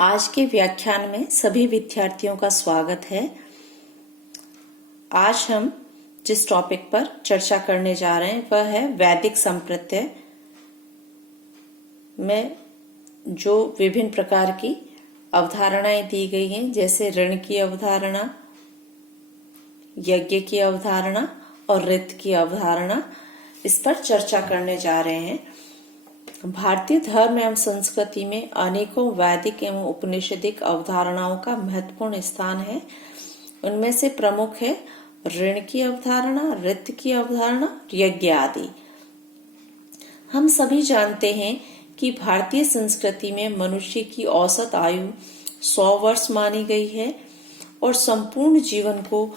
आज के व्याख्यान में सभी विद्यार्थियों का स्वागत है। आज हम जिस टॉपिक पर चर्चा करने जा रहे हैं वह है वैदिक संप्रत्यय में जो विभिन्न प्रकार की अवधारणाएं दी गई हैं, जैसे ऋण की अवधारणा, यज्ञ की अवधारणा और ऋत की अवधारणा, इस पर चर्चा करने जा रहे हैं। भारतीय धर्म एवं संस्कृति में अनेकों वैदिक एवं उपनिषदिक अवधारणाओं का महत्वपूर्ण स्थान है। उनमें से प्रमुख है ऋण की अवधारणा, ऋत की अवधारणा, यज्ञ आदि। हम सभी जानते हैं कि भारतीय संस्कृति में मनुष्य की औसत आयु 100 वर्ष मानी गई है और संपूर्ण जीवन को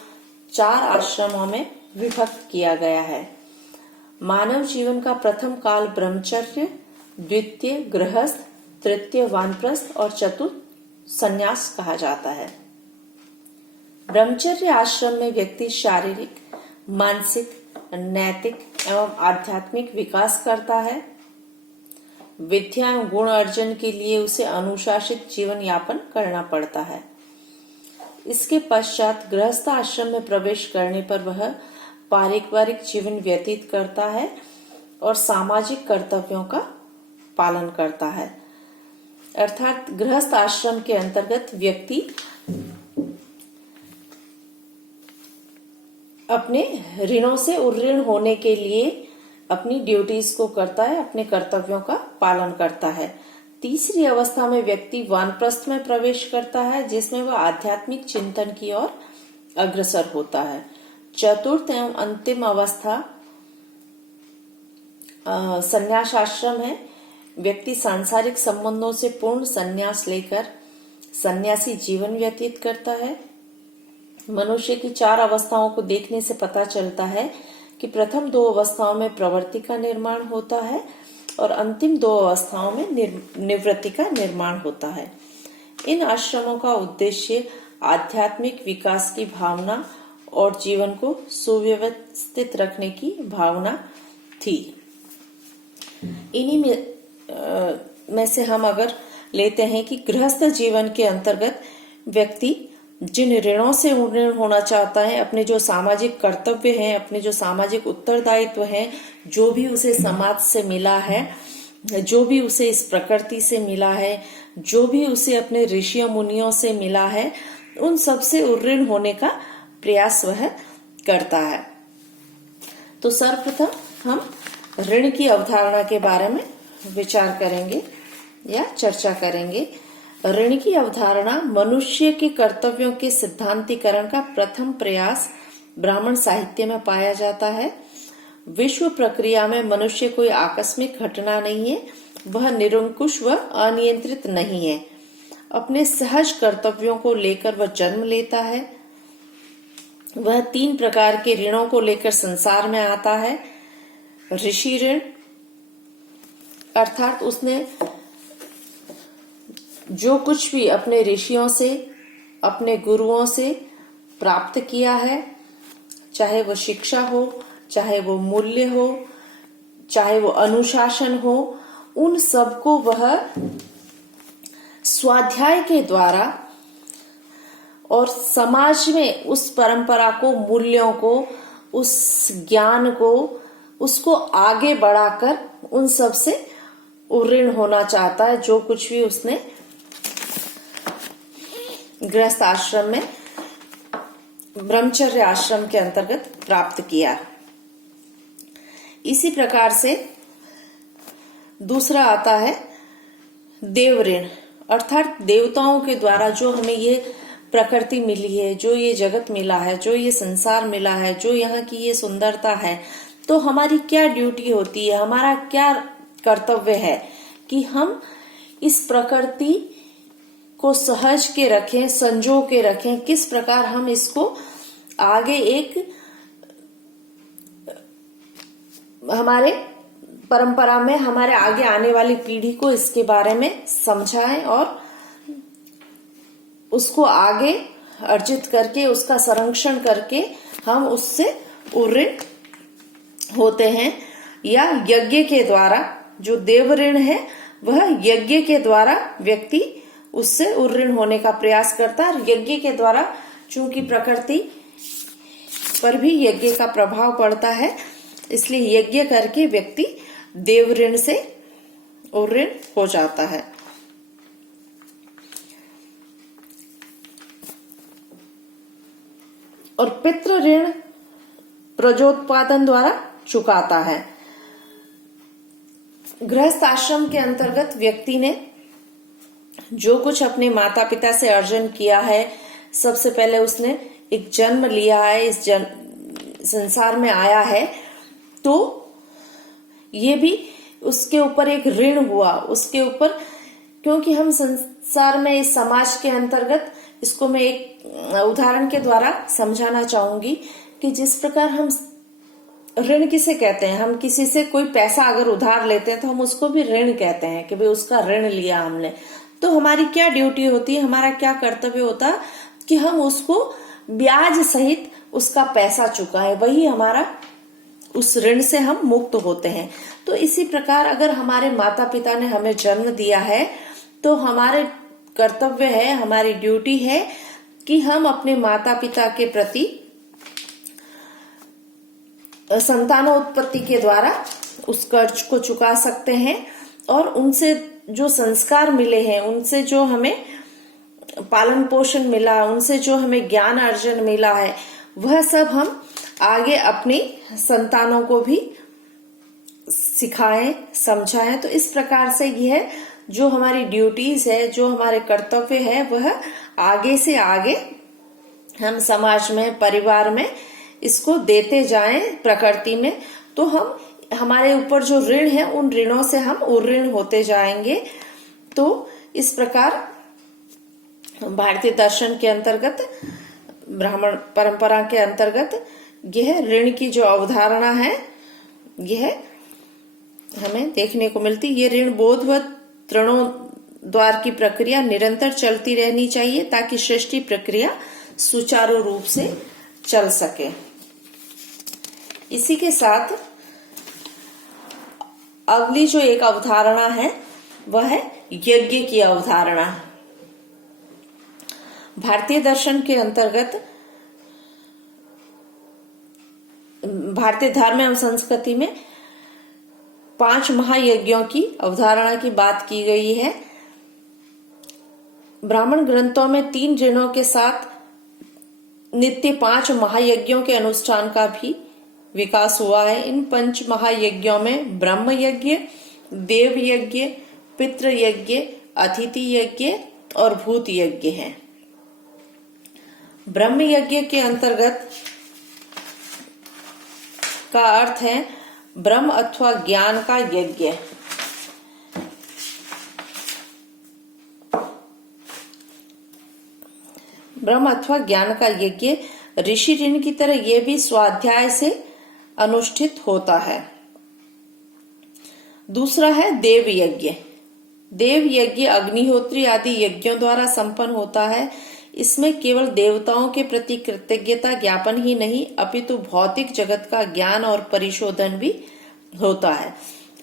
4 आश्रमों में विभक्त किया गया है। मानव जीवन का प्रथम काल ब्रह्मचर्य, द्वितीय गृहस्थ, तृतीय वानप्रस्थ और चतुर्थ संन्यास कहा जाता है। ब्रह्मचर्य आश्रम में व्यक्ति शारीरिक, मानसिक, नैतिक एवं आध्यात्मिक विकास करता है। विद्या एवं गुण अर्जन के लिए उसे अनुशासित जीवन यापन करना पड़ता है। इसके पश्चात गृहस्थ आश्रम में प्रवेश करने पर वह पारिवारिक जीवन व्यतीत करता है और सामाजिक कर्तव्यों का पालन करता है। अर्थात गृहस्थ आश्रम के अंतर्गत व्यक्ति अपने ऋणों से उऋण होने के लिए अपनी ड्यूटीज को करता है, अपने कर्तव्यों का पालन करता है। तीसरी अवस्था में व्यक्ति वानप्रस्थ में प्रवेश करता है, जिसमें वह आध्यात्मिक चिंतन की ओर अग्रसर होता है। चतुर्थ एवं अंतिम अवस्था संन्यास आश्रम है। व्यक्ति सांसारिक संबंधों से पूर्ण संन्यास लेकर सन्यासी जीवन व्यतीत करता है। मनुष्य की 4 अवस्थाओं को देखने से पता चलता है कि प्रथम 2 अवस्थाओं में प्रवृत्ति का निर्माण होता है और अंतिम 2 अवस्थाओं में निवृत्ति का निर्माण होता है। इन आश्रमों का उद्देश्य आध्यात्मिक विकास की भावना और जीवन को सुव्यवस्थित रखने की भावना थी। इन्हीं में से हम अगर लेते हैं कि गृहस्थ जीवन के अंतर्गत व्यक्ति जिन ऋणों से उऋण होना चाहता है, अपने जो सामाजिक कर्तव्य हैं, अपने जो सामाजिक उत्तरदायित्व हैं, जो भी उसे समाज से मिला है, जो भी उसे इस प्रकृति से मिला है, जो भी उसे अपने ऋषियों मुनियों से मिला है, उन सब से उऋण होने का प्रयास वह करता है। तो सर्वप्रथम हम ऋण की अवधारणा के बारे में विचार करेंगे या चर्चा करेंगे। ऋण की अवधारणा मनुष्य के कर्तव्यों के सिद्धांतीकरण का प्रथम प्रयास ब्राह्मण साहित्य में पाया जाता है। विश्व प्रक्रिया में मनुष्य कोई आकस्मिक घटना नहीं है, वह निरंकुश व अनियंत्रित नहीं है। अपने सहज कर्तव्यों को लेकर वह जन्म लेता है। वह 3 प्रकार के ऋणों को लेकर संसार में आता है। ऋषि ऋण, अर्थात उसने जो कुछ भी अपने ऋषियों से, अपने गुरुओं से प्राप्त किया है, चाहे वो शिक्षा हो, चाहे वो मूल्य हो, चाहे वो अनुशासन हो, उन सब को वह स्वाध्याय के द्वारा और समाज में उस परंपरा को, मूल्यों को, उस ज्ञान को, उसको आगे बढ़ाकर उन सब से उऋण होना चाहता है, जो कुछ भी उसने गृहस्थ आश्रम में, ब्रह्मचर्य आश्रम के अंतर्गत प्राप्त किया। इसी प्रकार से दूसरा आता है देव ऋण, अर्थात देवताओं के द्वारा जो हमें ये प्रकृति मिली है, जो ये जगत मिला है, जो ये संसार मिला है, जो यहाँ की ये सुंदरता है, तो हमारी क्या ड्यूटी होती है, हमारा क्या कर्तव्य है कि हम इस प्रकृति को सहज के रखें, संजो के रखें, किस प्रकार हम इसको आगे एक हमारे परंपरा में हमारे आगे आने वाली पीढ़ी को इसके बारे में समझाएं और उसको आगे अर्जित करके, उसका संरक्षण करके हम उससे उऋण होते हैं। या यज्ञ के द्वारा, जो देव ऋण है वह यज्ञ के द्वारा व्यक्ति उससे उऋण होने का प्रयास करता है। यज्ञ के द्वारा चूंकि प्रकृति पर भी यज्ञ का प्रभाव पड़ता है, इसलिए यज्ञ करके व्यक्ति देव ऋण से उऋण हो जाता है। और पितृ ऋण प्रजोत्पादन द्वारा चुकाता है। गृहस्थ आश्रम के अंतर्गत व्यक्ति ने जो कुछ अपने माता पिता से अर्जन किया है, सबसे पहले उसने एक जन्म लिया है, इस संसार में आया है, तो ये भी उसके ऊपर एक ऋण हुआ उसके ऊपर, क्योंकि हम संसार में इस समाज के अंतर्गत, इसको मैं एक उदाहरण के द्वारा समझाना चाहूंगी कि जिस प्रकार हम ऋण किसे कहते हैं, हम किसी से कोई पैसा अगर उधार लेते हैं तो हम उसको भी ऋण कहते हैं कि भाई उसका ऋण लिया हमने। तो हमारी क्या ड्यूटी होती है, हमारा क्या कर्तव्य होता है कि हम उसको ब्याज सहित उसका पैसा चुकाएं, वही हमारा, उस ऋण से हम मुक्त होते हैं। तो इसी प्रकार अगर हमारे माता पिता ने हमें जन्म दिया है तो हमारे कर्तव्य है, हमारी ड्यूटी है कि हम अपने माता पिता के प्रति संतानोत्पत्ति के द्वारा उस कर्ज को चुका सकते हैं, और उनसे जो संस्कार मिले हैं, उनसे जो हमें पालन पोषण मिला, उनसे जो हमें ज्ञान अर्जन मिला है, वह सब हम आगे अपनी संतानों को भी सिखाएं, समझाएं। तो इस प्रकार से यह जो हमारी ड्यूटीज है, जो हमारे कर्तव्य है, वह आगे से आगे हम समाज में, परिवार में इसको देते जाएं प्रकृति में। तो हम, हमारे ऊपर जो ऋण है, उन ऋणों से हम उऋण होते जाएंगे। तो इस प्रकार भारतीय दर्शन के अंतर्गत, ब्राह्मण परंपरा के अंतर्गत यह ऋण की जो अवधारणा है, यह हमें देखने को मिलती। ये ऋण बोध व तृणोद्वार की प्रक्रिया निरंतर चलती रहनी चाहिए ताकि सृष्टि प्रक्रिया सुचारू रूप से चल सके। इसी के साथ अगली जो एक अवधारणा है वह है यज्ञ की अवधारणा। भारतीय दर्शन के अंतर्गत, भारतीय धर्म एवं संस्कृति में 5 महायज्ञों की अवधारणा की बात की गई है। ब्राह्मण ग्रंथों में 3 ऋणों के साथ नित्य 5 महायज्ञों के अनुष्ठान का भी विकास हुआ है। इन 5 महायज्ञों में ब्रह्म यज्ञ, देव यज्ञ, पितृ यज्ञ, अतिथि यज्ञ और भूत यज्ञ हैं। ब्रह्म यज्ञ के अंतर्गत का अर्थ है ब्रह्म अथवा ज्ञान का यज्ञ। ब्रह्म अथवा ज्ञान का यज्ञ ऋषि ऋण की तरह यह भी स्वाध्याय से अनुष्ठित होता है। दूसरा है देव यज्ञ। देव यज्ञ अग्निहोत्री आदि यज्ञों द्वारा संपन्न होता है। इसमें केवल देवताओं के प्रति कृतज्ञता ज्ञापन ही नहीं, अपितु भौतिक जगत का ज्ञान और परिशोधन भी होता है।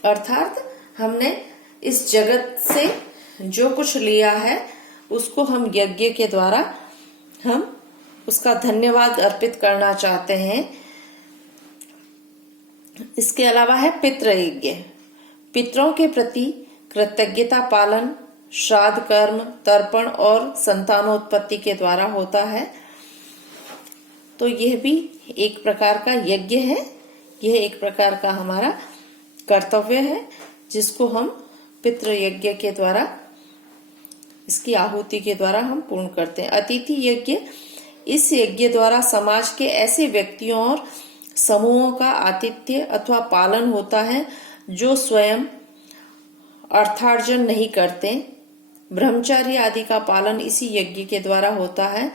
अर्थात हमने इस जगत से जो कुछ लिया है उसको हम यज्ञ के द्वारा हम उसका धन्यवाद अर्पित करना चाहते हैं। इसके अलावा है पितृ यज्ञ। पितरों के प्रति कृतज्ञता पालन श्राद्ध कर्म, तर्पण और संतानोत्पत्ति के द्वारा होता है। तो यह भी एक प्रकार का यज्ञ है। यह एक प्रकार का हमारा कर्तव्य है जिसको हम पितृ यज्ञ के द्वारा, इसकी आहुति के द्वारा हम पूर्ण करते हैं। अतिथि यज्ञ, इस यज्ञ द्वारा समाज के ऐसे व्यक्तियों और समूहों का आतिथ्य अथवा पालन होता है जो स्वयं अर्थार्जन नहीं करते। ब्रह्मचर्य आदि का पालन इसी यज्ञ के द्वारा होता है।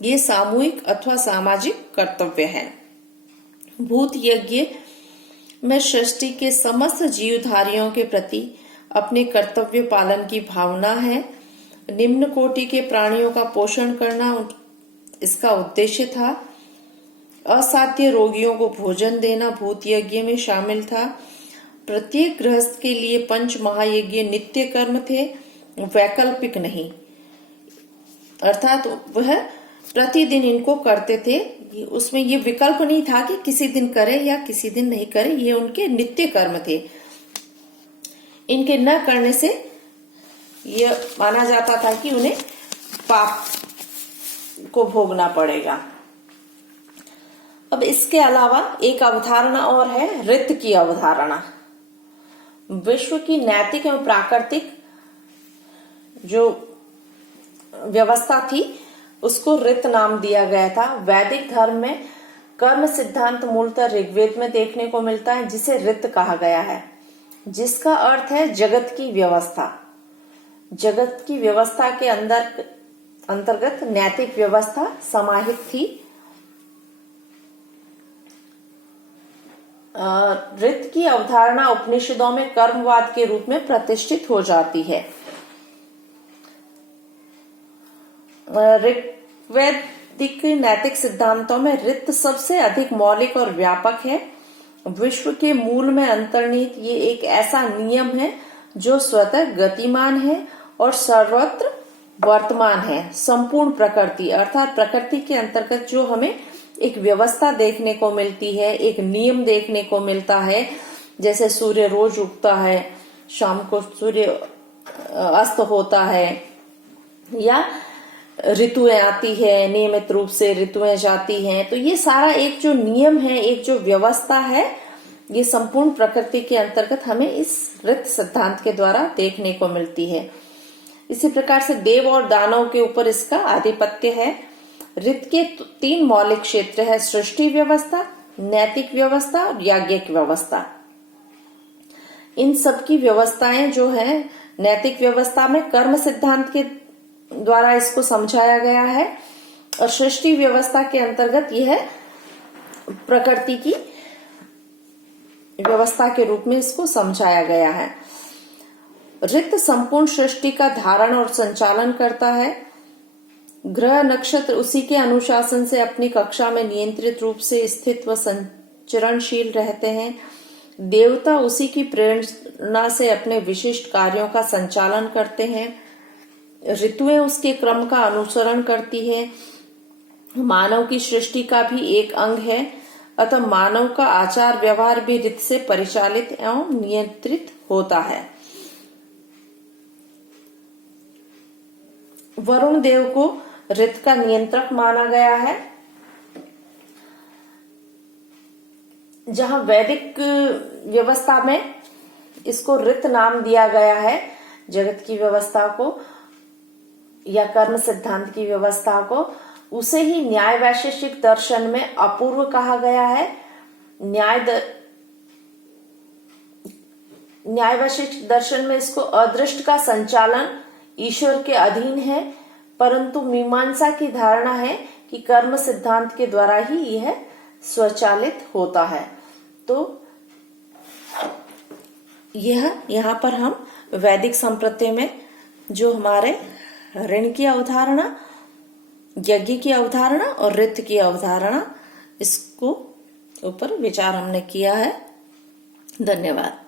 ये सामूहिक अथवा सामाजिक कर्तव्य है। भूत यज्ञ में सृष्टि के समस्त जीवधारियों के प्रति अपने कर्तव्य पालन की भावना है। निम्न कोटि के प्राणियों का पोषण करना इसका उद्देश्य था। असाध्य रोगियों को भोजन देना भूत यज्ञ में शामिल था। प्रत्येक गृहस्थ के लिए 5 महायज्ञ नित्य कर्म थे, वैकल्पिक नहीं। अर्थात वह प्रतिदिन इनको करते थे। उसमें ये विकल्प नहीं था कि किसी दिन करे या किसी दिन नहीं करे, ये उनके नित्य कर्म थे। इनके न करने से यह माना जाता था कि उन्हें पाप को भोगना पड़ेगा। अब इसके अलावा एक अवधारणा और है, ऋत की अवधारणा। विश्व की नैतिक एवं प्राकृतिक जो व्यवस्था थी उसको ऋत नाम दिया गया था। वैदिक धर्म में कर्म सिद्धांत मूलतः ऋग्वेद में देखने को मिलता है, जिसे ऋत कहा गया है, जिसका अर्थ है जगत की व्यवस्था। जगत की व्यवस्था के अंतर्गत नैतिक व्यवस्था समाहित थी। ऋत की अवधारणा उपनिषदों में कर्मवाद के रूप में प्रतिष्ठित हो जाती है। ऋग्वैदिक नैतिक सिद्धांतों में ऋत सबसे अधिक मौलिक और व्यापक है। विश्व के मूल में अंतर्निहित ये एक ऐसा नियम है जो स्वतः गतिमान है और सर्वत्र वर्तमान है। संपूर्ण प्रकृति अर्थात प्रकृति के अंतर्गत जो हमें एक व्यवस्था देखने को मिलती है, एक नियम देखने को मिलता है, जैसे सूर्य रोज उगता है, शाम को सूर्य अस्त होता है, या ऋतुएं आती है, नियमित रूप से ऋतुएं जाती हैं। तो ये सारा एक जो नियम है, एक जो व्यवस्था है, ये संपूर्ण प्रकृति के अंतर्गत हमें इस ऋत सिद्धांत के द्वारा देखने को मिलती है। इसी प्रकार से देव और दानव के ऊपर इसका आधिपत्य है। ऋत के 3 मौलिक क्षेत्र है, सृष्टि व्यवस्था, नैतिक व्यवस्था और याज्ञिक व्यवस्था। इन सब की व्यवस्थाएं जो है, नैतिक व्यवस्था में कर्म सिद्धांत के द्वारा इसको समझाया गया है, और सृष्टि व्यवस्था के अंतर्गत यह प्रकृति की व्यवस्था के रूप में इसको समझाया गया है। ऋत संपूर्ण सृष्टि का धारण और संचालन करता है। ग्रह नक्षत्र उसी के अनुशासन से अपनी कक्षा में नियंत्रित रूप से स्थित व संचरणशील रहते हैं। देवता उसी की प्रेरणा से अपने विशिष्ट कार्यों का संचालन करते हैं। ऋतुएं उसके क्रम का अनुसरण करती है। मानव की सृष्टि का भी एक अंग है, अतः मानव का आचार व्यवहार भी ऋत से परिचालित एवं नियंत्रित होता है। वरुण देव को ऋत का नियंत्रक माना गया है। जहां वैदिक व्यवस्था में इसको ऋत नाम दिया गया है, जगत की व्यवस्था को या कर्म सिद्धांत की व्यवस्था को, उसे ही न्याय वैशेषिक दर्शन में अपूर्व कहा गया है। न्याय वैशेषिक दर्शन में इसको अदृष्ट का संचालन ईश्वर के अधीन है, परंतु मीमांसा की धारणा है कि कर्म सिद्धांत के द्वारा ही यह स्वचालित होता है। तो यह यहाँ पर हम वैदिक संप्रदाय में जो हमारे ऋण की अवधारणा, यज्ञ की अवधारणा और ऋत की अवधारणा, इसको ऊपर विचार हमने किया है। धन्यवाद।